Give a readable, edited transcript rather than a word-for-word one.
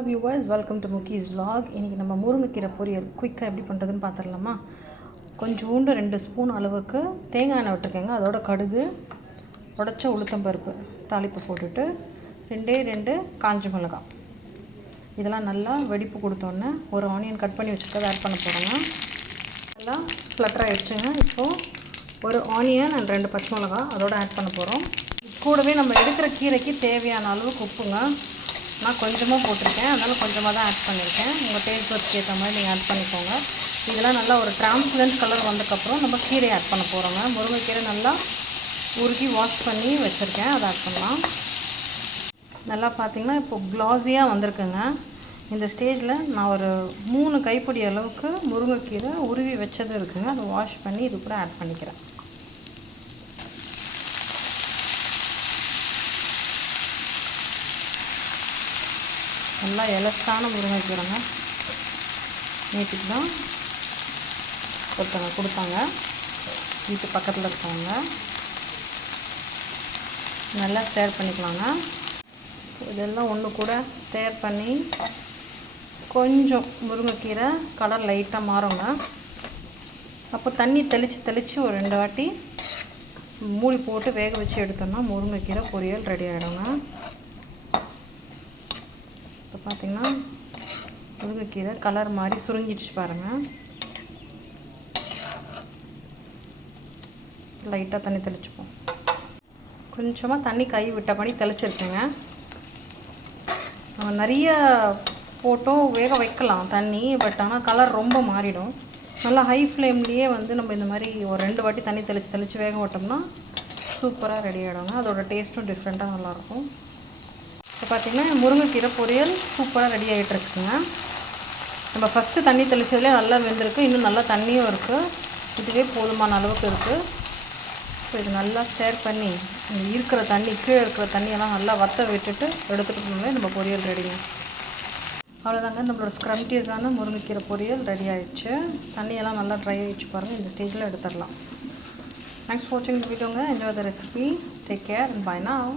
Hello viewers, welcome to முக்கீஸ் vlog. இன்றைக்கி நம்ம முருங்கைக்கீரை பொரியல் குயிக்காக எப்படி பண்ணுறதுன்னு பார்த்துடலாமா? கொஞ்சோண்டு 2 ஸ்பூன் அளவுக்கு தேங்காய் எண்ணெய் விட்டுருக்கேங்க. அதோட கடுகு, உடச்ச உளுத்தம்பருப்பு தாளிப்பு போட்டுட்டு 2 காஞ்ச மிளகாய் இதெல்லாம் நல்லா வெடிப்பு கொடுத்தோன்னே ஒரு ஆனியன் கட் பண்ணி வச்சுருக்கதை ஆட் பண்ண போகிறோங்க. நல்லா ஸ்ப்ளட்டர் ஆகிடுச்சுங்க. இப்போது ஒரு ஆனியன் அண்ட் 2 பச்சை மிளகாய் அதோடு ஆட் பண்ண போகிறோம். கூடவே நம்ம எடுக்கிற கீரைக்கு தேவையான அளவுக்கு உப்புங்க. நான் கொஞ்சமாக போட்டிருக்கேன், அதனால் கொஞ்சமாக தான் ஆட் பண்ணியிருக்கேன். உங்கள் டேஸ்ட் பட்ஸ்க்கு ஏற்ற மாதிரி நீங்கள் ஆட் பண்ணிக்கோங்க. இதெல்லாம் நல்லா ஒரு டிரான்ஸ்பரண்ட் கலர் வந்ததுக்கப்புறம் நம்ம கீரையை ஆட் பண்ண போகிறோங்க. முருங்கைக்கீரை நல்லா உருகி வாஷ் பண்ணி வச்சுருக்கேன், அதை ஆட் பண்ணலாம். நல்லா பார்த்திங்கன்னா இப்போது க்ளாஸியாக வந்திருக்குங்க. இந்த ஸ்டேஜில் நான் ஒரு 3 கைப்பிடி அளவுக்கு முருங்கைக்கீரை உருவி வச்சது இருக்குங்க. அதை வாஷ் பண்ணி இது கூட ஆட் பண்ணிக்கிறேன். நல்லா எலசான முருங்கைக்கீரைங்க. நேற்றுக்கு தான் ஒருத்தவங்க கொடுத்தாங்க, வீட்டு பக்கத்தில் இருக்கவங்க. நல்லா ஸ்டேர் பண்ணிக்கலாங்க. இதெல்லாம் ஒன்று கூட ஸ்டேர் பண்ணி கொஞ்சம் முருங்கைக்கீரை கலர் லைட்டாக மாறுங்க. அப்போ தண்ணி தெளித்து ஒரு 2 வாட்டி மூடி போட்டு வேக வச்சு எடுத்தோம்னா முருங்கைக்கீரை பொரியல் ரெடி ஆகிடுங்க. இப்போ பார்த்திங்கன்னா முருங்கைக்கீரை கலர் மாதிரி சுருங்கிடுச்சு பாருங்கள். லைட்டாக தண்ணி தெளிச்சுப்போம். கொஞ்சமாக தண்ணி கை விட்டபடி தெளிச்சிருக்குங்க. நம்ம நிறைய போட்டோம் வேக வைக்கலாம் தண்ணி, பட் ஆனால் கலர் ரொம்ப மாறிடும். நல்லா ஹை ஃப்ளேம்லேயே நம்ம இந்த மாதிரி ஒரு 2 வாட்டி தண்ணி தெளித்து வேக விட்டோம்னா சூப்பராக ரெடி ஆகிடுங்க. அதோட டேஸ்ட்டும் டிஃப்ரெண்ட்டாக நல்லாயிருக்கும். இப்போ பார்த்திங்கன்னா முருங்கைக்கீரை பொரியல் சூப்பராக ரெடி ஆகிட்டுருக்குங்க. நம்ம ஃபஸ்ட்டு தண்ணி தெளித்ததுலேயே நல்லா வெந்திருக்கு, இன்னும் நல்லா தண்ணியும் இருக்குது. இதுவே போதுமான அளவுக்கு இருக்குது. ஸோ இது நல்லா ஸ்டேர் பண்ணி இருக்கிற தண்ணி, கீழே இருக்கிற தண்ணியெல்லாம் நல்லா வற்ற விட்டுட்டு எடுத்துகிட்டு போனோம்னா நம்ம பொரியல் ரெடிங்க. அவ்வளோதாங்க, நம்மளோட ஸ்க்ரம்டியஸான முருங்கைக்கீரை பொரியல் ரெடி ஆகிடுச்சு. தண்ணியெல்லாம் நல்லா ட்ரை ஆகிடுச்சு பாருங்கள். இந்த ஸ்டேஜில் எடுத்துடலாம். தேங்க்ஸ் ஃபார் வாட்சிங் தி வீடியோங்க. Enjoy the recipe. Take care and bye now.